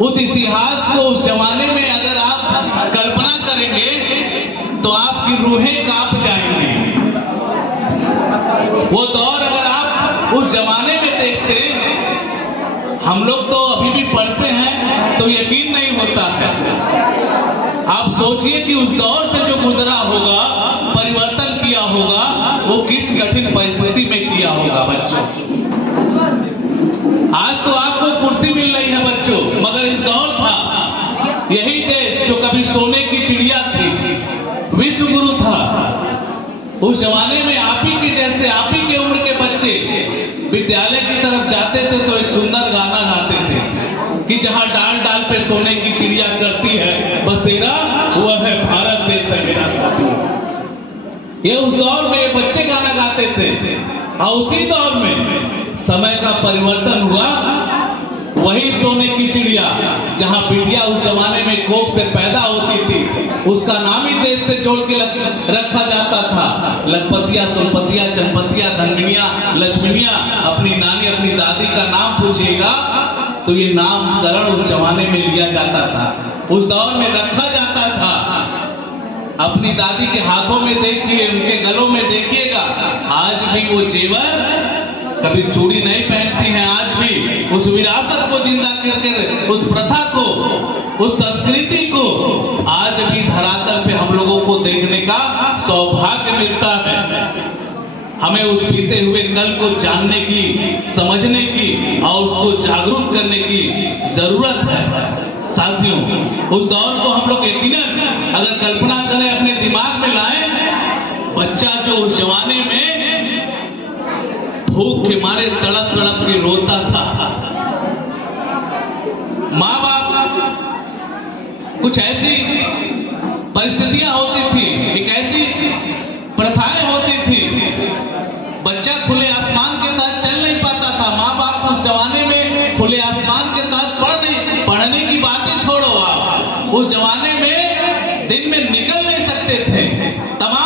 उस इतिहास को, उस जमाने में अगर आप कल्पना करेंगे तो आपकी रूहें कांप जाएंगी। वो दौर अगर आप उस जमाने में देखते, हम लोग तो अभी भी पढ़ते हैं तो यकीन नहीं होता है। आप सोचिए कि उस दौर से जो गुजरा होगा, परिवर्तन किया होगा, वो किस कठिन परिस्थिति में किया होगा बच्चों। आज तो आपको कुर्सी मिल रही है बच्चों, मगर इस दौर था यही देश जो कभी सोने की चिड़िया थी, विश्व गुरु था। उस जमाने में आप ही के जैसे, आप ही के उम्र के बच्चे विद्यालय की तरफ जाते थे तो एक सुंदर गाना गाते थे कि जहां डाल डाल पे सोने की चिड़िया करती है बसेरा, वह है भारत देश है मेरा साथी। ये उस दौर में बच्चे गाना गाते थे। और उसी दौर में समय का परिवर्तन हुआ। वही सोने की चिड़िया जहां बिटिया उस जमाने में कोख से पैदा होती थी, उसका नाम ही देश से जोड़ के रखा जाता था। लखपतिया, सुलपतिया, चनपतिया, धनमिनिया, लक्ष्मणिया। अपनी नानी, अपनी दादी का नाम पूछिएगा तो ये नामकरण उस जमाने में लिया जाता था, उस दौर में रखा जाता था। अपनी दादी के हाथों में देखिए, उनके गलों में देखिएगा, आज भी वो जेवर, कभी चूड़ी नहीं पहनती हैं, आज भी उस विरासत को जिंदा करके, उस प्रथा को, उस संस्कृति को आज भी धरातल पे हम लोगों को देखने का सौभाग्य मिलता है। हमें उस बीते हुए कल को जानने की, समझने की और उसको जागरूक करने की जरूरत है। साथियों, उस दौर को हम लोग यकीनन अगर कल्पना करें, अपने दिमाग में लाएं, बच्चा जो उस जमाने में भूख के मारे तड़प तड़प के रोता था, माँ बाप, कुछ ऐसी परिस्थितियां होती थी, एक ऐसी प्रथाएं होती थी, बच्चा खुले आसमान के तहत चल नहीं पाता था। माँ बाप उस जमाने में खुले आसमान के तहत पढ़ने की बातें छोड़ो, आप उस जमाने में दिन में निकल नहीं सकते थे। तमाम